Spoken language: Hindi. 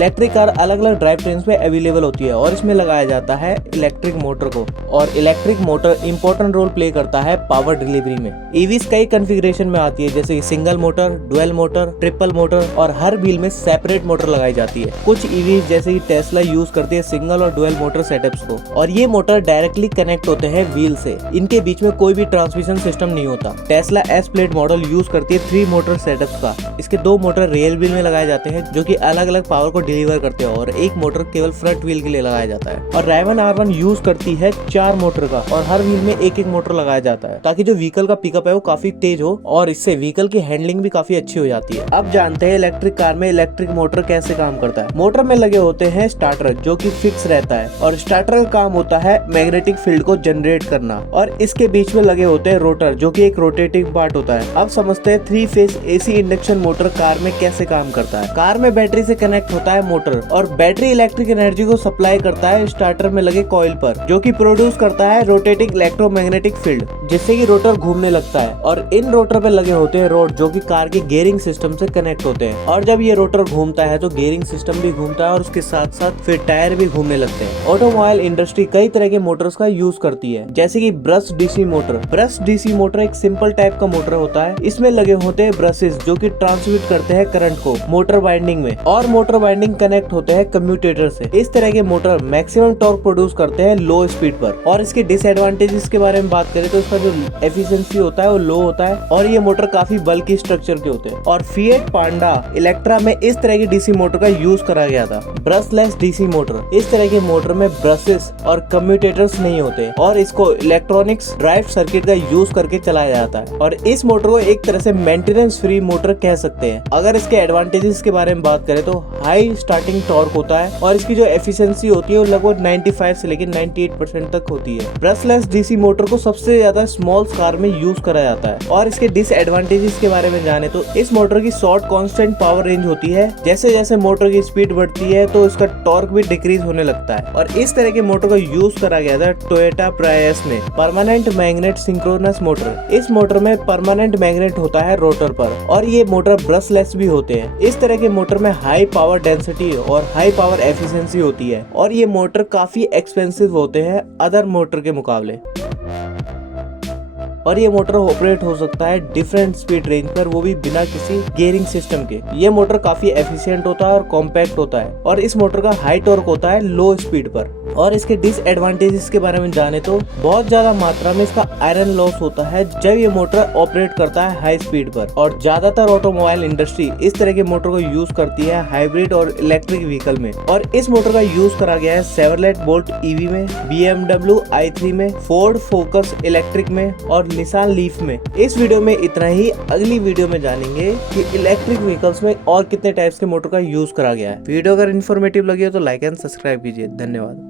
इलेक्ट्रिक कार अलग अलग ड्राइव ट्रेन में अवेलेबल होती है और इसमें लगाया जाता है इलेक्ट्रिक मोटर को। और electric motor important role play करता है पावर डिलीवरी में। ईवीज कई कॉन्फ़िगरेशन में आती है, जैसे single motor, dual motor, triple motor और हर व्हील में सेपरेट मोटर लगाई जाती है। कुछ ईवीज जैसे कि टेस्ला यूज करती है सिंगल और डुअल मोटर सेटअप्स को, और ये मोटर डायरेक्टली कनेक्ट होते हैं व्हील से। इनके बीच में कोई भी ट्रांसमिशन सिस्टम नहीं होता। Tesla S plate model use करती है 3 मोटर सेटअप्स का। इसके 2 मोटर रियर व्हील में लगाए जाते हैं जो कि अलग अलग पावर को डिलीवर करते हैं, और एक मोटर केवल फ्रंट व्हील के लिए लगाया जाता है। और रायवन R1 यूज करती है 4 मोटर का, और हर व्हील में एक एक मोटर लगाया जाता है ताकि जो व्हीकल का पिकअप है वो काफी तेज हो, और इससे व्हीकल की हैंडलिंग भी काफी अच्छी हो जाती है। अब जानते हैं इलेक्ट्रिक कार में इलेक्ट्रिक मोटर कैसे काम करता है। मोटर में लगे होते हैं स्टार्टर जो कि फिक्स रहता है, और स्टार्टर का काम होता है मैग्नेटिक फील्ड को जनरेट करना, और इसके बीच में लगे होते हैं रोटर जो कि एक रोटेटिंग पार्ट होता है। अब समझते हैं 3 phase AC induction motor car में कैसे काम करता है। कार में बैटरी से कनेक्ट होता है मोटर, और बैटरी इलेक्ट्रिक एनर्जी को सप्लाई करता है स्टार्टर में लगे कॉइल पर, जो कि प्रोड्यूस करता है रोटेटिंग इलेक्ट्रोमैग्नेटिक फील्ड, जिससे कि रोटर घूमने लगता है। और इन रोटर पे लगे होते हैं रोड जो कि कार के गियरिंग सिस्टम से कनेक्ट होते हैं, और जब ये रोटर घूमता है तो गियरिंग सिस्टम भी घूमता है, और उसके साथ साथ फिर टायर भी घूमने लगते हैं। ऑटोमोबाइल इंडस्ट्री कई तरह के मोटर्स का यूज करती है, जैसे कि brush DC motor. Brush DC motor एक सिंपल टाइप का मोटर होता है। इसमें लगे होते हैं ब्रशेस जो कि ट्रांसमिट करते हैं करंट को मोटर वाइंडिंग में, और मोटर वाइंडिंग कनेक्ट होते हैं कम्यूटेटर से। इस तरह के मोटर मैक्सिमम टॉर्क प्रोड्यूस करते हैं लो स्पीड पर। और इसके डिसएडवांटेजेस के बारे में बात करें तो इसका जो एफिशिएंसी होता है वो लो होता है, और ये मोटर काफी बल्की स्ट्रक्चर के होते हैं। और फिएट पांडा इलेक्ट्रा में इस तरह की डीसी मोटर का यूज करा गया था, ब्रशलेस डीसी मोटर। इस तरह के मोटर में ब्रशेस और कम्यूटेटर्स नहीं होते, और इसको इलेक्ट्रॉनिक्स ड्राइव सर्किट का यूज करके चलाया जाता है। और इस मोटर को एक तरह से मेंटेनेंस फ्री मोटर कह सकते हैं। अगर इसके एडवांटेजेस के बारे में बात करें तो हाई स्टार्टिंग टॉर्क होता है, और इसकी जो एफिशिएंसी होती है वो लगभग 95 से लेकर 98% तक होती है। ब्रशलेस डीसी मोटर को सबसे ज्यादा स्मॉल कार में यूज करा जाता है। और इसके डिसएडवांटेजेस के बारे में जाने तो इस मोटर की शॉर्ट कांस्टेंट पावर रेंज होती है। जैसे जैसे मोटर की स्पीड बढ़ती है तो इसका टॉर्क भी डिक्रीज होने लगता है। और इस तरह के मोटर का यूज करा गया था टोयोटा प्रायस में परमानेंट मैग्नेट सिंक्रोनस मोटर। इस मोटर में परमानेंट मैग्नेट होता है रोटर पर, और ये मोटर ब्रशलेस भी होते हैं। इस तरह के मोटर में हाई पावर डेंसिटी और हाई पावर एफिशिएंसी होती है, और ये मोटर काफी एक्सपेंसिव होते हैं अदर मोटर के मुकाबले। और ये मोटर ऑपरेट हो सकता है डिफरेंट स्पीड रेंज पर, वो भी बिना किसी गियरिंग सिस्टम के। ये मोटर काफी एफिशिएंट होता है और कॉम्पैक्ट होता है, और इस मोटर का हाई टॉर्क होता है लो स्पीड पर। और इसके डिसएडवांटेजेस के बारे में जाने तो बहुत ज्यादा मात्रा में इसका आयरन लॉस होता है जब ये मोटर ऑपरेट करता है हाई स्पीड पर। और ज्यादातर ऑटोमोबाइल इंडस्ट्री इस तरह के मोटर को यूज करती है हाइब्रिड और इलेक्ट्रिक व्हीकल में। और इस मोटर का यूज करा गया है शेवरलेट बोल्ट ईवी में, BMW i3 में, फोर्ड फोकस इलेक्ट्रिक में, और निसान लीफ में। इस वीडियो में इतना ही। अगली वीडियो में जानेंगे कि इलेक्ट्रिक व्हीकल्स में और कितने टाइप्स के मोटर का यूज करा गया है। वीडियो अगर इन्फॉर्मेटिव लगी हो तो लाइक एंड सब्सक्राइब कीजिए। धन्यवाद।